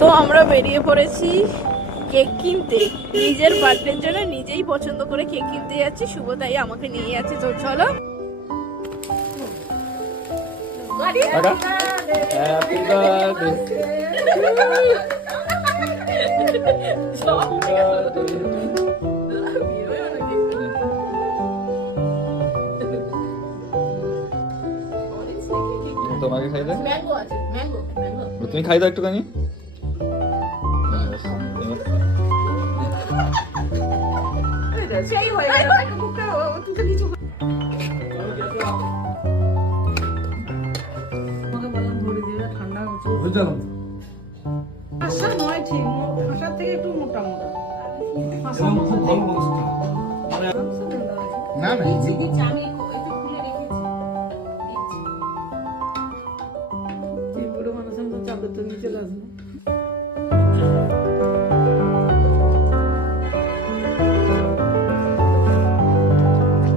তো আমরা বেরিয়ে পড়েছি কেক কিনতে, নিজের বার্থডের জন্য নিজেই পছন্দ করে কেক কিনতে যাচ্ছি। শুভ তাই আমাকে নিয়ে যাচ্ছে, তো চলো। তোমাকে খাই দাও, ম্যাঙ্গো আছে, ম্যাঙ্গো ম্যাঙ্গো। তুমি খাই দাও একটুখানি। সেই হয়ে গেল, তুই নিচু ঠান্ডা হচ্ছে আশা নয়, ঠিক আশার থেকে একটু মোটা মোটা। খুব ভালো বস্তু। না না